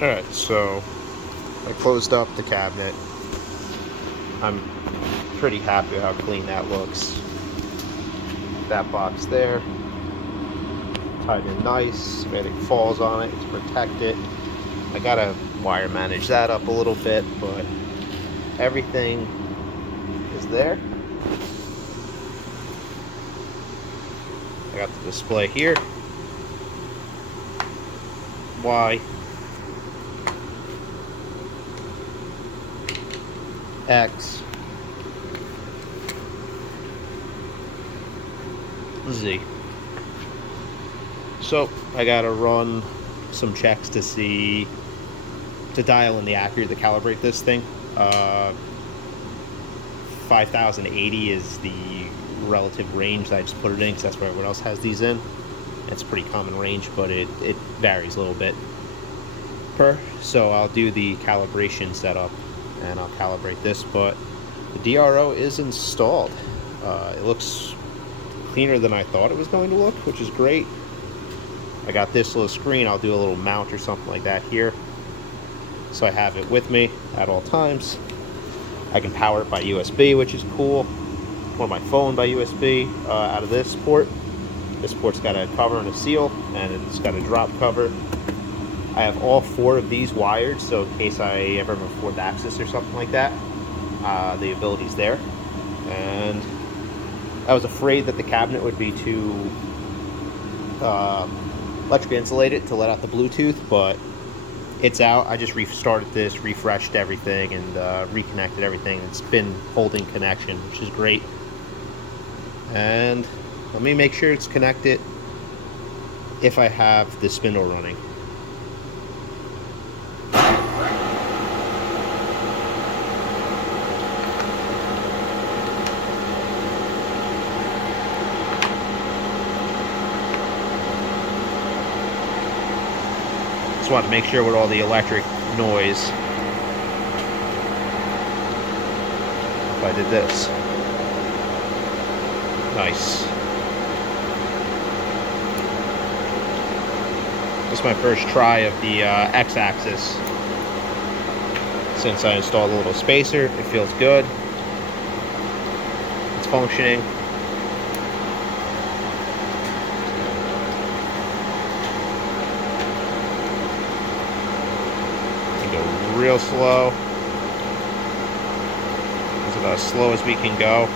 Alright, so I closed up the cabinet. I'm pretty happy with how clean that looks. That box there, tied in nice. If anything falls on it, it's protected. I gotta wire manage that up a little bit, but everything is there. I got the display here. Y, X, Z. So I gotta run some checks to see, to dial in the accuracy, to calibrate this thing. 5080 is the relative range that I just put it in, because that's where everyone else has these in. It's a pretty common range, but it varies a little bit per. So I'll do the calibration setup and I'll calibrate this, but the DRO is installed. It looks cleaner than I thought it was going to look, which is great. I got this little screen. I'll do a little mount or something like that here, so I have it with me at all times. I can power it by USB, which is cool, or my phone by USB out of this port. This port's got a cover and a seal, and it's got a drop cover. I have all 4 of these wired, so in case I ever have a 4th axis or something like that, the ability's there. And I was afraid that the cabinet would be too electrically insulated to let out the Bluetooth, but it's out. I just restarted this, refreshed everything, and reconnected everything. It's been holding connection, which is great. And let me make sure it's connected if I have the spindle running. Just want to make sure with all the electric noise. If I did this. Nice. This is my first try of the X-axis. Since I installed a little spacer, it feels good. It's functioning. We go real slow. It's about as slow as we can go.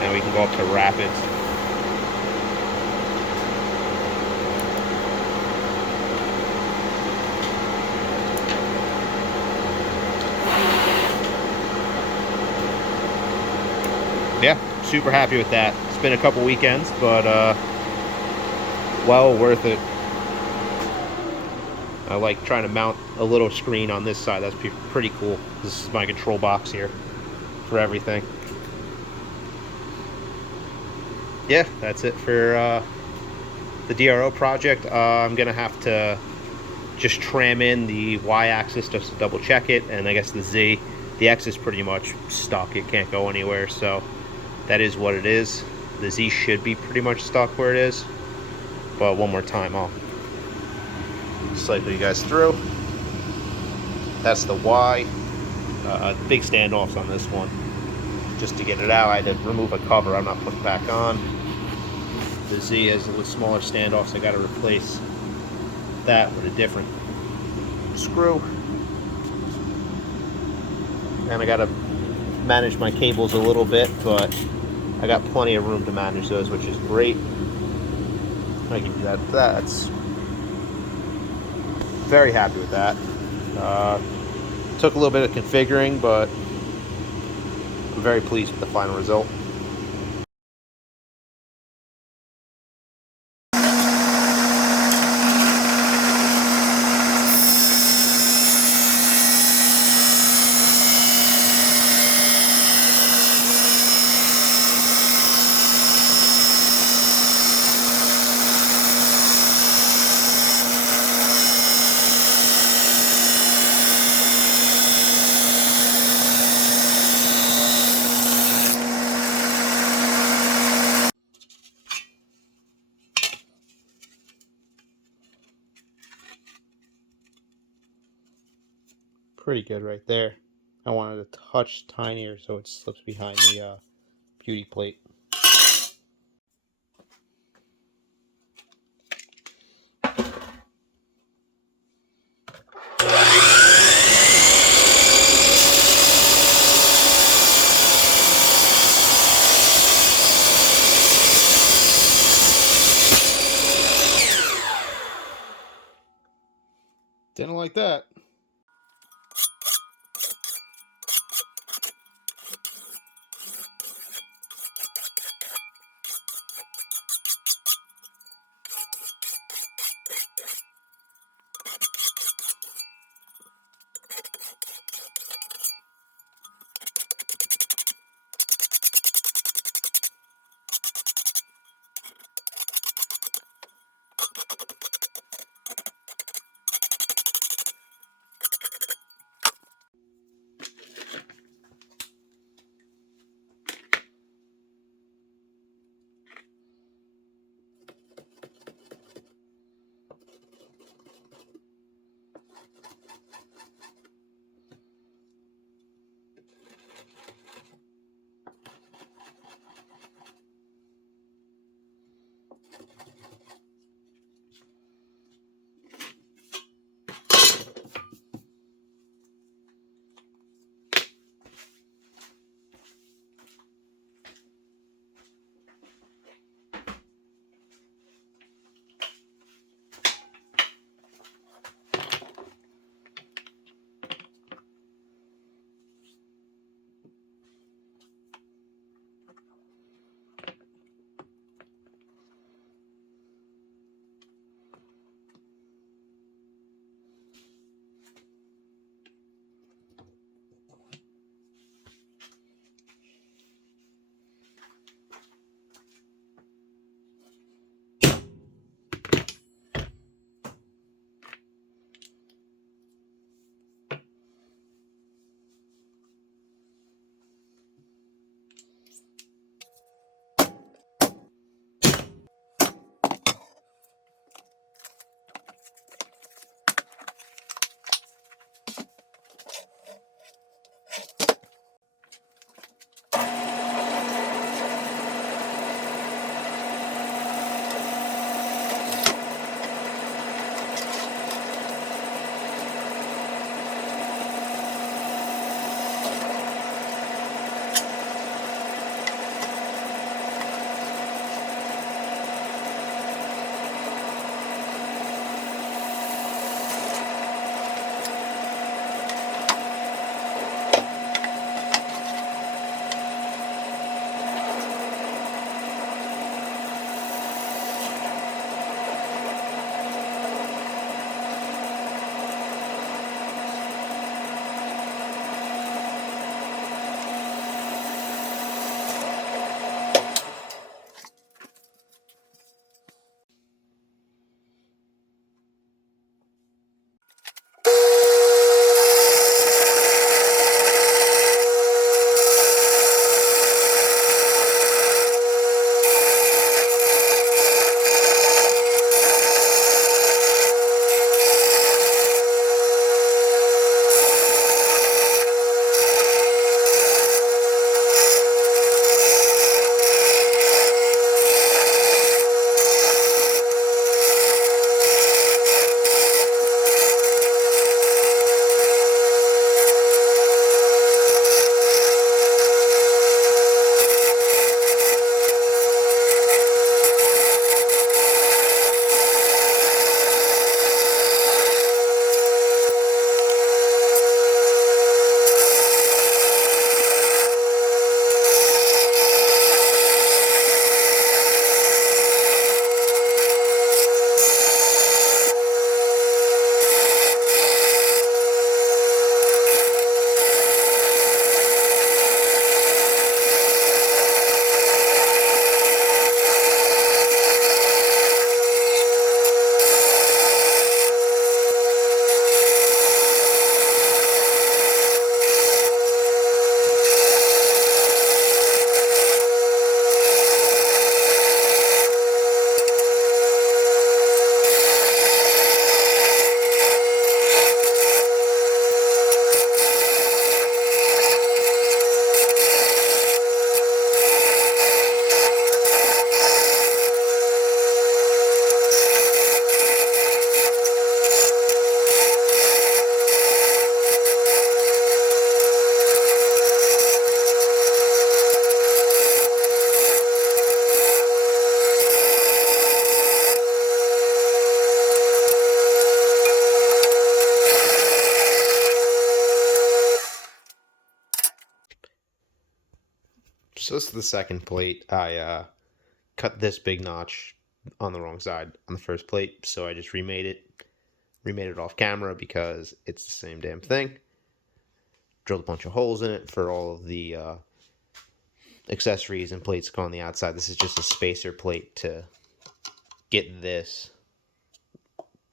And we can go up to rapid. Yeah, super happy with that. It's been a couple weekends, but well worth it. I like trying to mount a little screen on this side. That's pretty cool. This is my control box here for everything. Yeah, that's it for the DRO project. I'm gonna have to just tram in the Y-axis just to double check it, and I guess the Z. The X is pretty much stuck. It can't go anywhere, so that is what it is. The Z should be pretty much stuck where it is, but one more time I'll cycle you guys through. That's the Y. Big standoffs on this one. Just to get it out, I had to remove a cover. I'm not putting it back on. The Z has a little smaller standoffs. I got to replace that with a different screw. And I got to manage my cables a little bit, but I got plenty of room to manage those, which is great. I can do that. That's very happy with that. Took a little bit of configuring, but I'm very pleased with the final result. Pretty good right there. I wanted a touch tinier so it slips behind the beauty plate. Didn't like that. So this is the second plate. I cut this big notch on the wrong side on the first plate, so I just remade it off camera because it's the same damn thing. Drilled a bunch of holes in it for all of the accessories and plates go on the outside. This is just a spacer plate to get this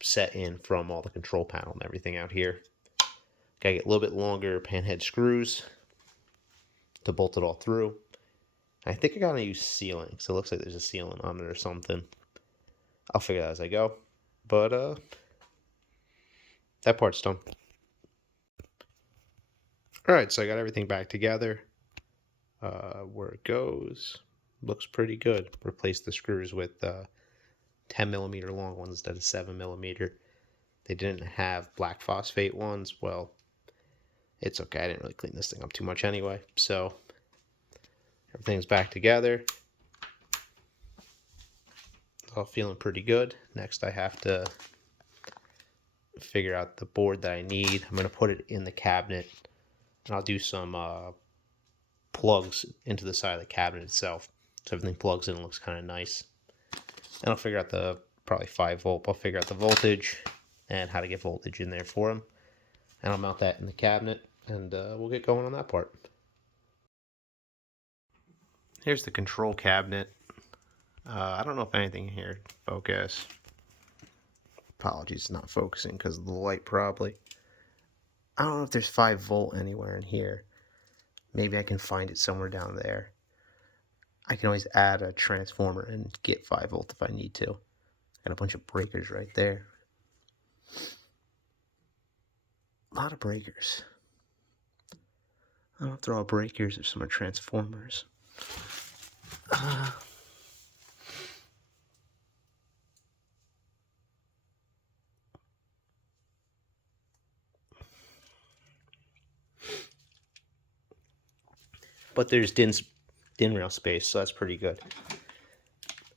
set in from all the control panel and everything out here. Gotta get a little bit longer panhead screws to bolt it all through. I think I gotta use sealing, so it looks like there's a sealant on it or something. I'll figure that as I go. But that part's done. Alright, so I got everything back together. Where it goes looks pretty good. Replaced the screws with 10mm long ones instead of 7mm. They didn't have black phosphate ones. Well, it's okay. I didn't really clean this thing up too much anyway. So everything's back together. All feeling pretty good. Next I have to figure out the board that I need. I'm going to put it in the cabinet, and I'll do some plugs into the side of the cabinet itself, so everything plugs in and looks kind of nice. And I'll figure out the probably 5-volt. I'll figure out the voltage and how to get voltage in there for them, and I'll mount that in the cabinet, and we'll get going on that part. Here's the control cabinet. I don't know if anything here focus. Apologies, it's not focusing because of the light probably. I don't know if there's 5-volt anywhere in here. Maybe I can find it somewhere down there. I can always add a transformer and get 5-volt if I need to. Got a bunch of breakers right there. A lot of breakers. I don't throw out breakers if some are transformers. But there's DIN rail space, so that's pretty good.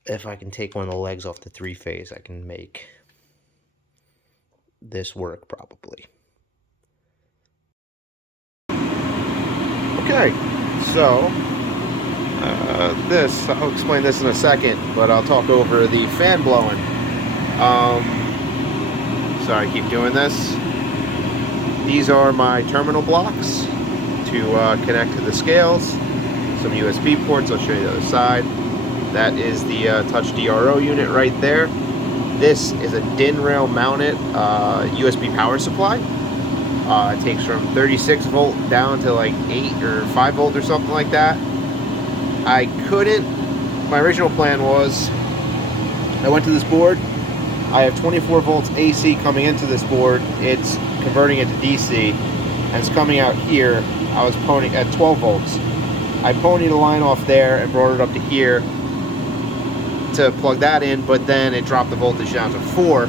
If I can take one of the legs off the 3-phase, I can make this work probably. Okay, so I'll explain this in a second, but I'll talk over the fan blowing. Sorry, I keep doing this. These are my terminal blocks to connect to the scales. Some USB ports, I'll show you the other side. That is the TouchDRO unit right there. This is a DIN rail mounted USB power supply. It takes from 36 volt down to like 8 or 5 volt or something like that. My original plan was, I went to this board. I have 24 volts AC coming into this board. It's converting it to DC, and it's coming out here. I was ponying at 12 volts. I ponied the line off there and brought it up to here to plug that in, but then it dropped the voltage down to 4.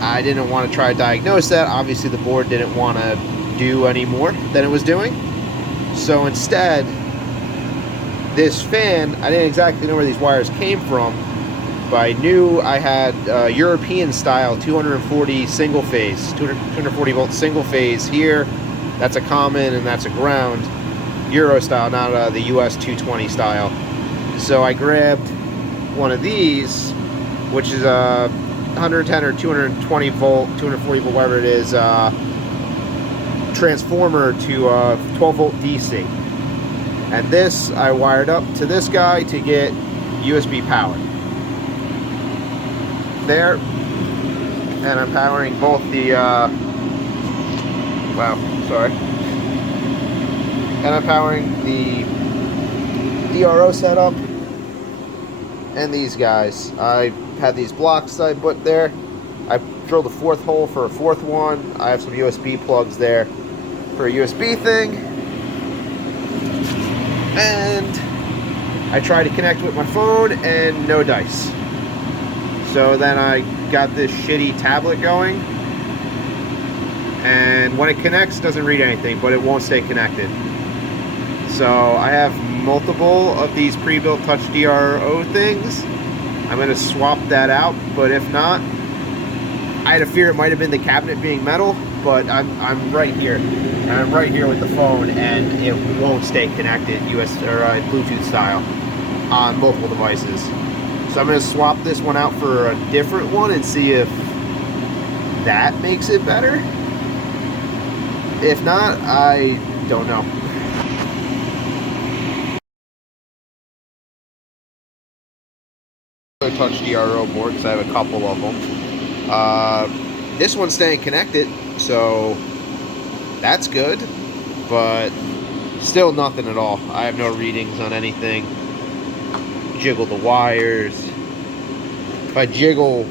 I didn't want to try to diagnose that. Obviously the board didn't want to do any more than it was doing. So instead, this fan, I didn't exactly know where these wires came from, but I knew I had European style 240 single phase, 240 volt single phase here. That's a common and that's a ground. Euro style, not the US 220 style. So I grabbed one of these, which is a 110 or 220 volt, 240 volt, whatever it is, transformer to 12 volt DC. And this I wired up to this guy to get USB power. There, and I'm powering both the and I'm powering the DRO setup and these guys. I had these blocks I put there. I drilled a 4th hole for a 4th one. I have some USB plugs there for a USB thing. And I tried to connect with my phone and no dice. So then I got this shitty tablet going, and when it connects, it doesn't read anything, but it won't stay connected. So I have multiple of these pre-built TouchDRO things. I'm going to swap that out, but if not, I had a fear it might have been the cabinet being metal, but I'm right here. I'm right here with the phone, and it won't stay connected US or Bluetooth style on multiple devices. So I'm going to swap this one out for a different one and see if that makes it better. If not, I don't know. TouchDRO board because I have a couple of them. This one's staying connected, so that's good, but still nothing at all. I have no readings on anything. Jiggle the wires. If I jiggle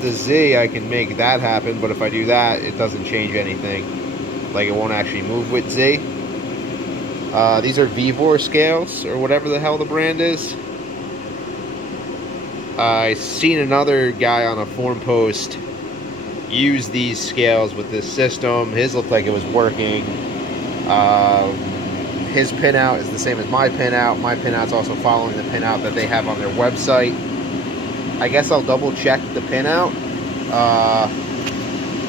the Z, I can make that happen, but if I do that, it doesn't change anything. Like, it won't actually move with Z. These are Vivor scales, or whatever the hell the brand is. I seen another guy on a forum post use these scales with this system. His looked like it was working. His pinout is the same as my pinout. My pinout's also following the pinout that they have on their website. I guess I'll double check the pinout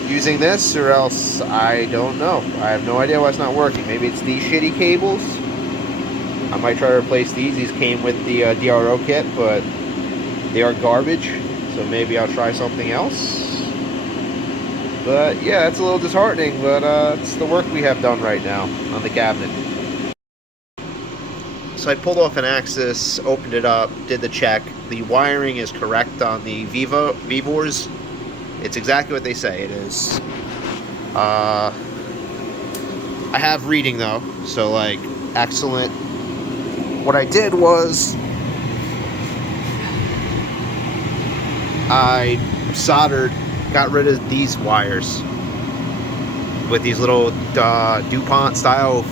using this, or else I don't know. I have no idea why it's not working. Maybe it's these shitty cables. I might try to replace these. These came with the DRO kit, but they are garbage, so maybe I'll try something else. But yeah, it's a little disheartening, but it's the work we have done right now on the cabinet. So I pulled off an axis, opened it up, did the check. The wiring is correct on the Vivors. It's exactly what they say it is. I have reading though, so like, excellent. What I did was I soldered, got rid of these wires with these little DuPont style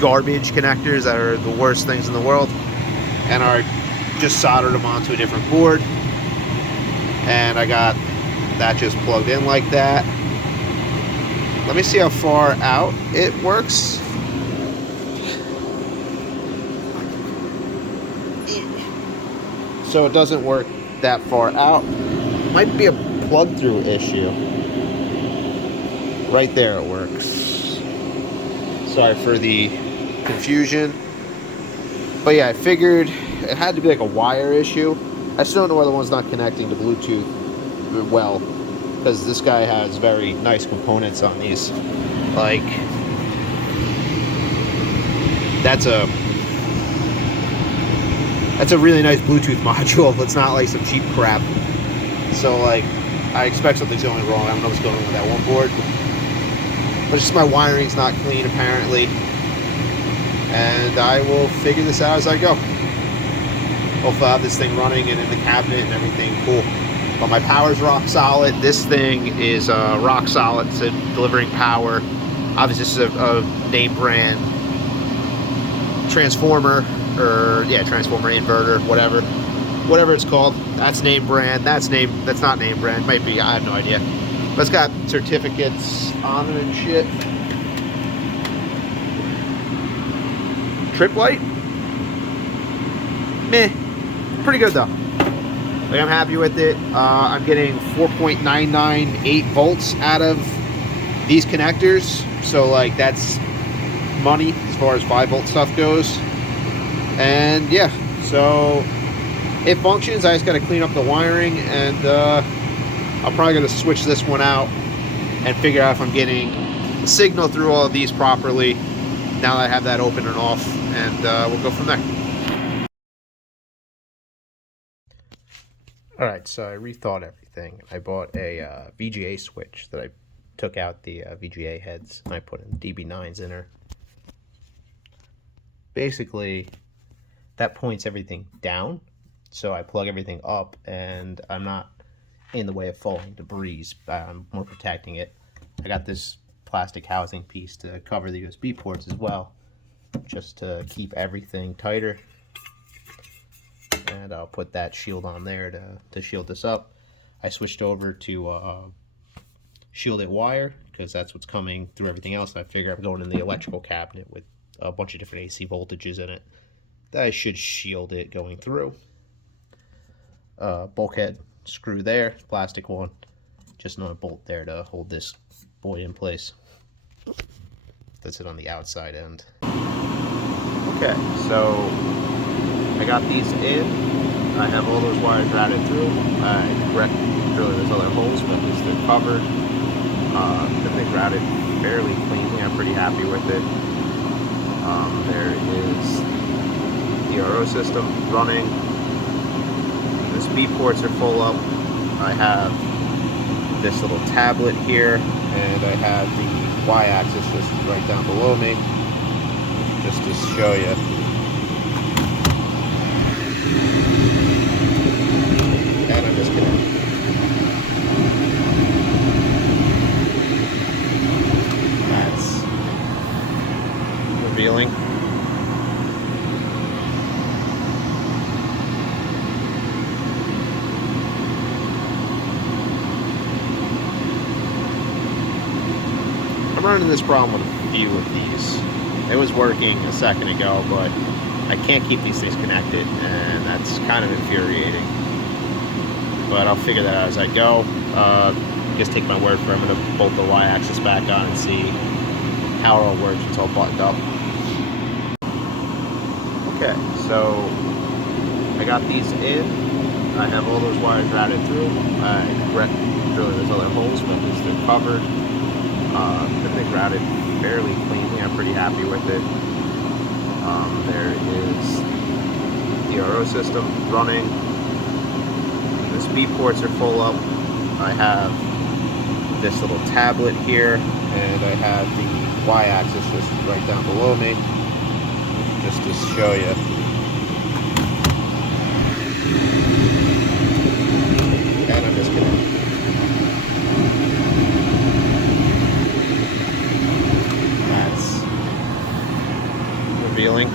garbage connectors that are the worst things in the world, and I just soldered them onto a different board, and I got that just plugged in like that. Let me see how far out it works. So it doesn't work that far out. Might be a plug through issue. Right there it works. Sorry for the confusion. But yeah, I figured it had to be like a wire issue. I still don't know why the one's not connecting to Bluetooth well, because this guy has very nice components on these. Like, that's a really nice Bluetooth module. It's not like some cheap crap. So like, I expect something's going wrong. I don't know what's going on with that one board. But it's just my wiring's not clean apparently. And I will figure this out as I go. Hopefully I'll have this thing running and in the cabinet and everything cool. But my power's rock solid. This thing is rock solid. It's delivering power. Obviously this is a name brand transformer, or yeah, transformer inverter, whatever it's called. That's name brand. That's not name brand. Might be, I have no idea. But it's got certificates on them and shit. Trip light? Meh. Pretty good though. Like, I'm happy with it. I'm getting 4.998 volts out of these connectors. So like, that's money as far as 5-volt stuff goes. And yeah, so it functions. I just got to clean up the wiring, and I'm probably going to switch this one out and figure out if I'm getting the signal through all of these properly now that I have that open and off, and we'll go from there. Alright, so I rethought everything. I bought a VGA switch that I took out the VGA heads, and I put in DB9s in her. Basically, that points everything down, so I plug everything up, and I'm not in the way of falling debris. I'm more protecting it. I got this plastic housing piece to cover the USB ports as well, just to keep everything tighter. And I'll put that shield on there to shield this up. I switched over to shielded wire, because that's what's coming through everything else. I figure I'm going in the electrical cabinet with a bunch of different AC voltages in it. That should shield it going through. Bulkhead screw there, plastic one. just another bolt there to hold this boy in place. That's it on the outside end. Okay, so I got these in. I have all those wires routed through. I correct really those other holes, but at least they're covered. Everything's routed fairly cleanly. I'm pretty happy with it. There is the TouchDRO system running. The speed ports are full up. I have this little tablet here, and I have the y-axis just right down below me, just to show you. And I'm disconnected. That's revealing. I'm running this problem with a few of these. It was working a second ago, but I can't keep these things connected, and that's kind of infuriating. But I'll figure that out as I go. Just take my word for it. I'm going to bolt the y-axis back on and see how it all works. It's all buttoned up. Okay, so I got these in. I have all those wires routed through. I correct really those other holes, but at least they're covered. Everything's routed fairly cleanly. I'm pretty happy with it. There is the TouchDRO system running. The speed ports are full up. I have this little tablet here, and I have the y-axis just right down below me, just to show you. And I'm disconnected. That's revealing.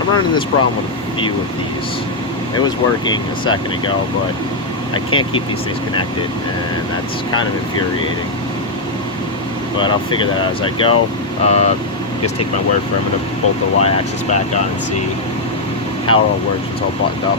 I'm running this problem with a few of these. It was working a second ago, but I can't keep these things connected, and that's kind of infuriating. But I'll figure that out as I go. Just take my word for it. I'm going to bolt the y-axis back on and see how it all works. It's all buttoned up.